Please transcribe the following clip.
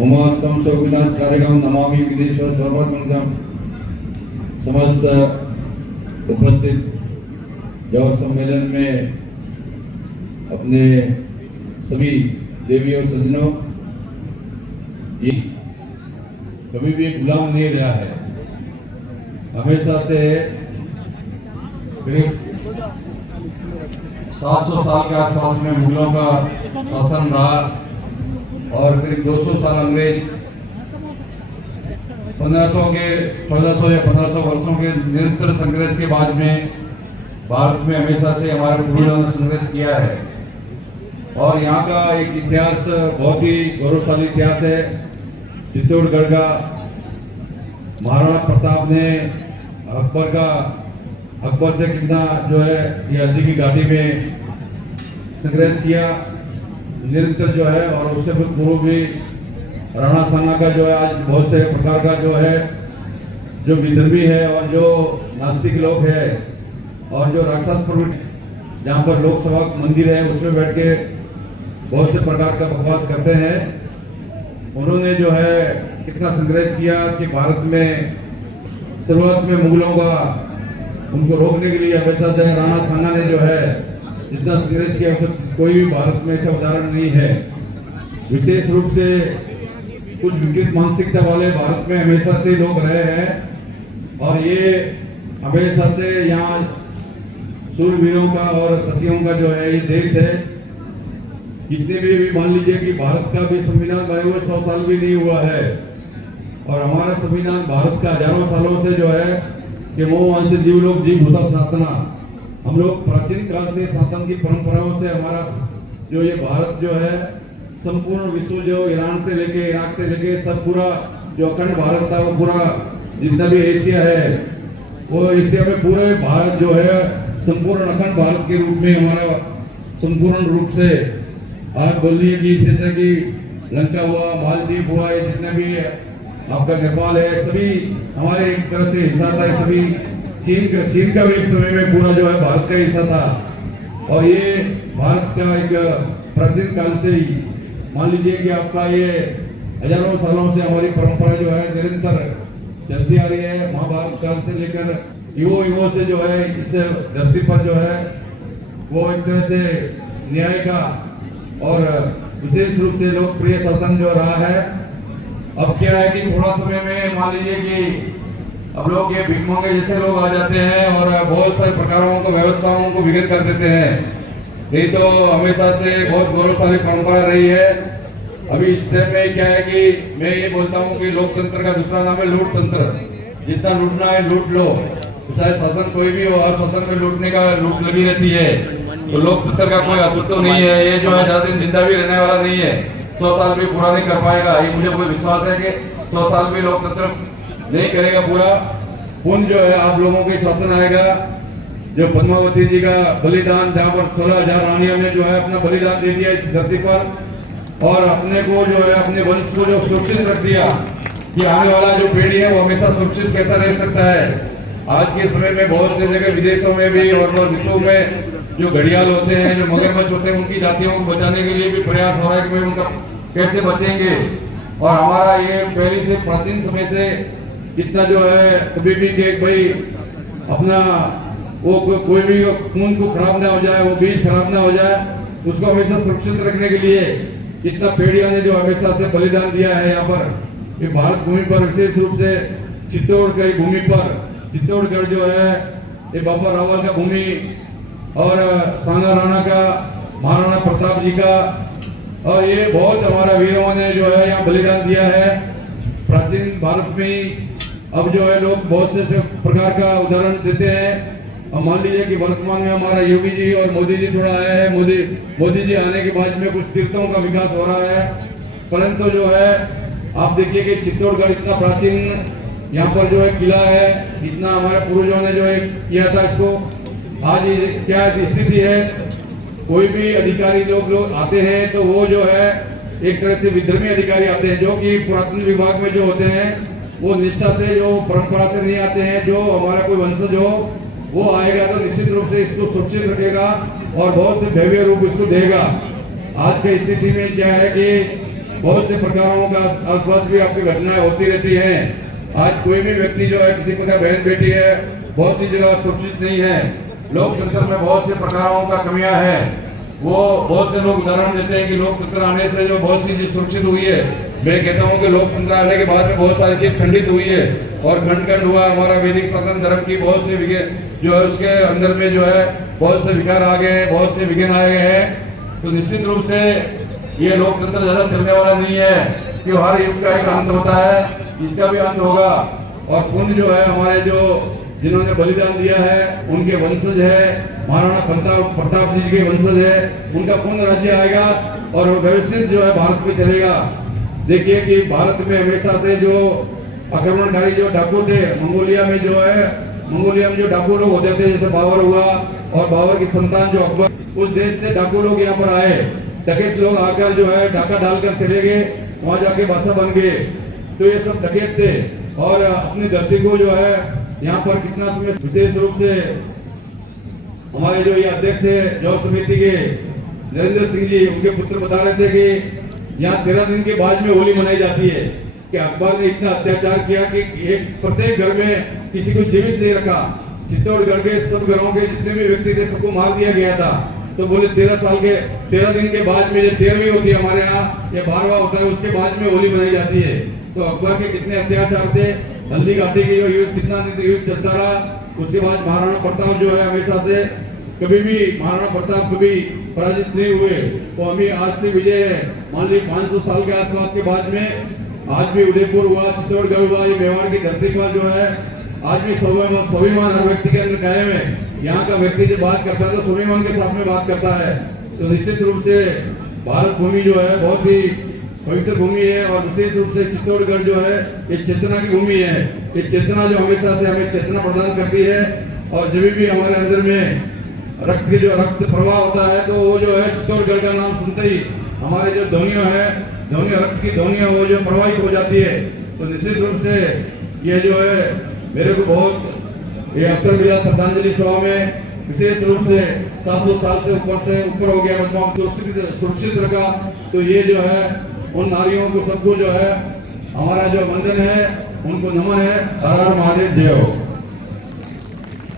उमास्तम शोभिनाश कार्यक्रम नमामि विघ्नेश्वर सर्वमंगलम। समस्त उपस्थित योग सम्मेलन में अपने सभी देवी और सज्जनों, ये कभी भी गुलाम नहीं रहा है। हमेशा से करीब 700 साल के आसपास में मुगलों का शासन रहा और करीब 200 साल अंग्रेज 1400 या 1500 वर्षों के निरंतर संघर्ष के बाद में भारत में हमेशा से हमारे पूर्वजों ने संघर्ष किया है। और यहाँ का एक इतिहास बहुत ही गौरवशाली इतिहास है। चित्तौड़गढ़ का महाराणा प्रताप ने अकबर से कितना जो है ये हल्दी की घाटी में संघर्ष किया निरंतर जो है। और उससे पूर्व भी राणा सांगा का जो है आज बहुत से प्रकार का जो है जो विधर्मी है और जो नास्तिक लोग है और जो राक्षस प्रवृत्ति जहाँ पर लोकसभा मंदिर है उसमें बैठ के बहुत से प्रकार का बकवास करते हैं। उन्होंने जो है कितना संघर्ष किया कि भारत में शुरुआत में मुगलों का उनको रोकने के लिए हमेशा जो है राणा सांगा ने जो है जितना संघर्ष किया कोई भी भारत में ऐसा उदाहरण नहीं है। विशेष रूप से कुछ विकृत मानसिकता वाले भारत में हमेशा से लोग रहे हैं और ये हमेशा से यहाँ सूरवीरों का और सतियों का जो है ये देश है। कितने भी मान लीजिए कि भारत का भी संविधान बने हुए 100 साल भी नहीं हुआ है और हमारा संविधान भारत का हजारों सालों से जो है कि मोह वंश जीव लोग जीव भूता सनातना, हम लोग प्राचीन काल से सनातन की परंपराओं से हमारा जो ये भारत जो है संपूर्ण विश्व जो ईरान से लेके इराक से लेके सब पूरा जो अखंड भारत था वो पूरा जितना भी एशिया है वो एशिया में पूरे भारत जो है संपूर्ण अखंड भारत के रूप में हमारा संपूर्ण रूप से आप बोलिए कि जैसे कि लंका हुआ, मालदीव हुआ, ये जितने भी आपका नेपाल है सभी हमारे एक तरह से हिस्सा था। सभी चीन का भी एक समय में पूरा जो है भारत का हिस्सा था। और ये भारत का एक प्राचीन काल से ही मान लीजिए कि आपका ये हजारों सालों से हमारी परंपरा जो है निरंतर चलती आ रही है। महाभारत काल से लेकर युगों से जो है इस धरती पर जो है वो एक तरह से न्याय का और विशेष रूप से लोकप्रिय शासन जो रहा है। अब क्या है कि थोड़ा समय में मान लीजिए कि अब लोग ये भिखमंगे जैसे लोग आ जाते हैं और बहुत सारे प्रकारों को व्यवस्थाओं को बिगड़ कर देते हैं। ये तो हमेशा से बहुत गौरवशाली परंपरा रही है। अभी इस टाइम में क्या है कि मैं ये बोलता हूँ कि लोकतंत्र का दूसरा नाम है लूट तंत्र। जितना लूटना है लूट लो, चाहे शासन कोई भी हो, हर शासन में लूटने का लूट लगी रहती है। तो लोकतंत्र का कोई अस्तित्व तो नहीं है। ये जो है ज्यादा दिन जिंदा भी रहने वाला नहीं है, 100 साल भी पूरा नहीं कर पाएगा। ये मुझे कोई विश्वास है कि 100 साल भी लोकतंत्र नहीं करेगा पूरा। पुनः जो है आप लोगों के शासन आएगा। जो पद्मावती जी का बलिदान, जहाँ पर 16,000 रानियों ने जो है अपना बलिदान दे दिया इस धरती पर और अपने को जो है अपने वंश को जो सुरक्षित रख दिया कि आने वाला जो पीढ़ी है वो हमेशा सुरक्षित कैसा रह सकता है। आज के समय में बहुत से जगह विदेशों में भी और विश्व में जो घड़ियाल होते हैं, जो मगरमच्छ होते हैं, उनकी जातियों को बचाने के लिए भी प्रयास हो रहा है कि भाई उनका कैसे बचेंगे। और हमारा ये पहले से प्राचीन समय से कितना जो है कभी भी कि भाई अपना वो कोई भी खून को खराब ना हो जाए, वो बीज खराब ना हो जाए, उसको हमेशा सुरक्षित रखने के लिए कितना पीढ़ियों ने जो हमेशा से बलिदान दिया है। यहाँ पर ये भारत भूमि पर विशेष रूप से चित्तौड़गढ़ की भूमि पर, चित्तौड़गढ़ जो है ये बाबा रावल का भूमि और सांगा राणा का, महाराणा प्रताप जी का, और ये बहुत हमारा वीरों ने जो है यहाँ बलिदान दिया है प्राचीन भारत में। अब जो है लोग बहुत से प्रकार का उदाहरण देते हैं। अब मान लीजिए कि वर्तमान में हमारा योगी जी और मोदी जी थोड़ा आया है। मोदी जी आने के बाद में कुछ तीर्थों का विकास हो रहा है, परंतु जो है आप देखिए कि चित्तौड़गढ़ इतना प्राचीन यहाँ पर जो है किला है, इतना हमारे पूर्वजों ने जो है किया था इसको। आज क्या स्थिति है, कोई भी अधिकारी लोग आते हैं तो वो जो है एक तरह से विधर्मी अधिकारी आते हैं, जो कि पुरातन विभाग में जो होते हैं वो निष्ठा से जो परंपरा से नहीं आते हैं। जो हमारा कोई वंशज हो वो आएगा तो निश्चित रूप से इसको सुरक्षित रखेगा और बहुत से भव्य रूप इसको देगा। आज की स्थिति में क्या है कि बहुत से प्रकारों का आसपास भी आपकी घटनाएं होती रहती हैं। आज कोई भी व्यक्ति जो है किसी प्रकार बहन बेटी है बहुत सी जगह सुरक्षित नहीं है। लोकतंत्र में बहुत से प्रकारों का कमियां है। वो बहुत से लोग उदाहरण देते हैं कि लोकतंत्र आने से जो बहुत सी चीज सुरक्षित हुई है। मैं कहता हूं कि लोकतंत्र आने के बाद में बहुत सारी चीज खंडित हुई है और खंड हुआ। हमारा वैदिक सनातन धर्म की बहुत से जो है उसके अंदर में जो है बहुत से विकार आ गए हैं, बहुत से विघ्न आए गए हैं। तो निश्चित रूप से ये लोकतंत्र ज्यादा चलने वाला नहीं है कि हर युग का एक अंत होता है, इसका भी अंत होगा। और पुण्य जो है हमारे जो जिन्होंने बलिदान दिया है उनके वंशज है, महाराणा प्रताप जी के वंशज है, उनका पुण्य राज्य आएगा और व्यवस्थित जो है भारत में चलेगा। देखिए कि भारत में हमेशा से जो आक्रमणकारी जो डाकू थे मंगोलिया में जो डाकू लोग होते थे, जैसे बाबर हुआ और बाबर की संतान जो अकबर, उस देश से डाकू लोग यहाँ पर आए, डकैत लोग आकर जो है डाका डालकर चले गए, वहां जाके बासा बन गए। तो ये सब डकैत थे और अपनी धरती को जो है यहाँ पर कितना समय, विशेष रूप से हमारे जो ये अध्यक्ष है जौ समिति के नरेंद्र सिंह जी, उनके पुत्र बता रहे थे कि यहाँ 13 दिन के बाद में होली मनाई जाती है कि अकबर ने इतना अत्याचार किया कि एक प्रत्येक घर में किसी को जीवित नहीं रखा। चित्तौड़गढ़ के सब घरों के जितने भी व्यक्ति थे सबको मार दिया गया था। तो बोले 13 दिन के बाद में, ये 13वीं होती है हमारे यहाँ, ये 12वां होता है, उसके बाद में होली मनाई जाती है। तो अकबर के कितने अत्याचार थे, हल्दी घाटी की जो युद्ध, कितना युद्ध चलता रहा। उसके बाद महाराणा प्रताप जो है हमेशा से महाराणा प्रताप कभी पराजित नहीं हुए। तो अभी आज से विजय है, मान ली 500 साल के आसपास के बाद में आज भी उदयपुर हुआ, चित्तौड़गढ़ हुआ, ये मेवाड़ की धरती पर जो है आज भी स्वाभिमान हर व्यक्ति के अंदर कायम है। यहाँ का व्यक्ति जब बात करता है तो स्वाभिमान के साथ में बात करता है। तो निश्चित रूप से भारत भूमि जो है बहुत ही पवित्र भूमि है और विशेष रूप से चित्तौड़गढ़ जो है ये चेतना की भूमि है। ये चेतना जो हमेशा से हमें चेतना प्रदान करती है और जब भी हमारे अंदर में रक्त प्रवाह होता है तो वो जो है चित्तौड़गढ़ का नाम सुनते ही हमारे जो ध्वनियां है, रक्त की ध्वनियां वो जो प्रवाहित हो जाती है। तो निश्चित रूप से ये जो है मेरे को बहुत ये अवसर मिला श्रद्धांजलि सभा में, विशेष रूप से 700 साल से ऊपर हो गया मतलब सुरक्षित रखा। तो ये जो है उन नारियों को सबको जो है हमारा जो वंदन है, उनको नमन है। हर हर महादेव, जय हो।